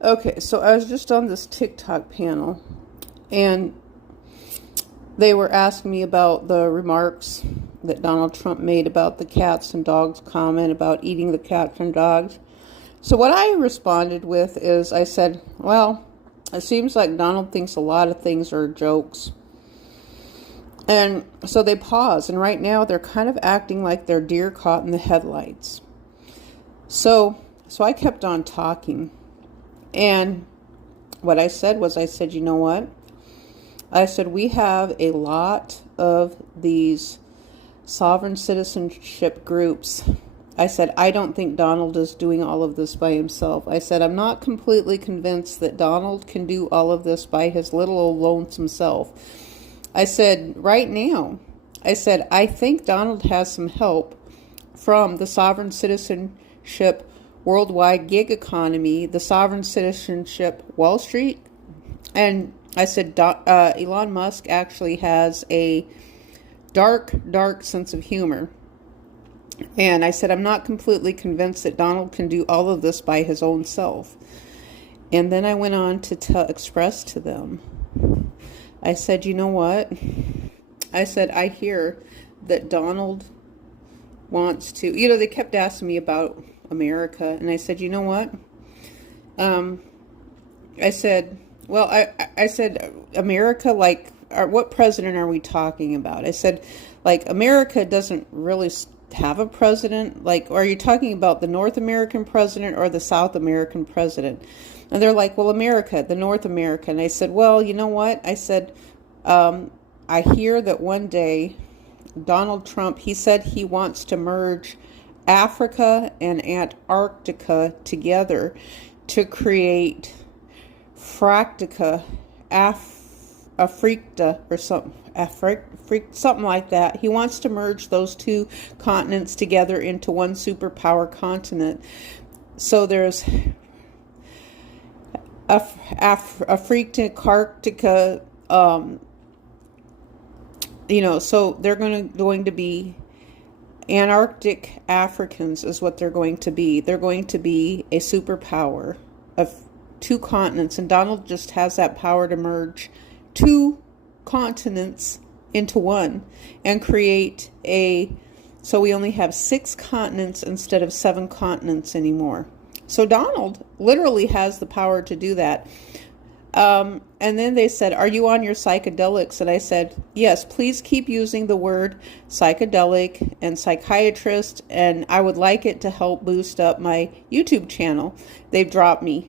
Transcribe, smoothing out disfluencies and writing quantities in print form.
Okay, so I was just on this TikTok panel, and they were asking me about the remarks that Donald Trump made about the cats and dogs comment about eating the cats and dogs. So what I responded with is I said, well, it seems like Donald thinks a lot of things are jokes. And so they paused, and right now they're kind of acting like they're deer caught in the headlights. So I kept on talking. And what I said was, I said, you know what? I said, we have a lot of these sovereign citizenship groups. I said, I don't think Donald is doing all of this by himself. I said, I'm not completely convinced that Donald can do all of this by his little old lonesome self. I said, right now, I said, I think Donald has some help from the sovereign citizenship worldwide gig economy, the sovereign citizenship Wall Street. And I said, Elon Musk actually has a dark sense of humor. And I said, I'm not completely convinced that Donald can do all of this by his own self. And then I went on to express to them, I said, you know what? I said, I hear that Donald wants to, they kept asking me about America. And I said, you know what? I said, well, I said, America, like, what president are we talking about? I said, like, America doesn't really have a president. Like, are you talking about the North American president or the South American president? And they're like, well, America, the North America. And I said, well, you know what? I said, I hear that one day Donald Trump, he said he wants to merge Africa and Antarctica together to create Fractica, Africa or something, something like that. He wants to merge those two continents together into one superpower continent. So there's Africa, so they're going to be Antarctic Africans is what they're going to be. They're going to be a superpower of two continents, and Donald just has that power to merge two continents into one and create so we only have 6 continents instead of 7 continents anymore. So Donald literally has the power to do that. And then they said, are you on your psychedelics? And I said, yes, please keep using the word psychedelic and psychiatrist, and I would like it to help boost up my YouTube channel. They've dropped me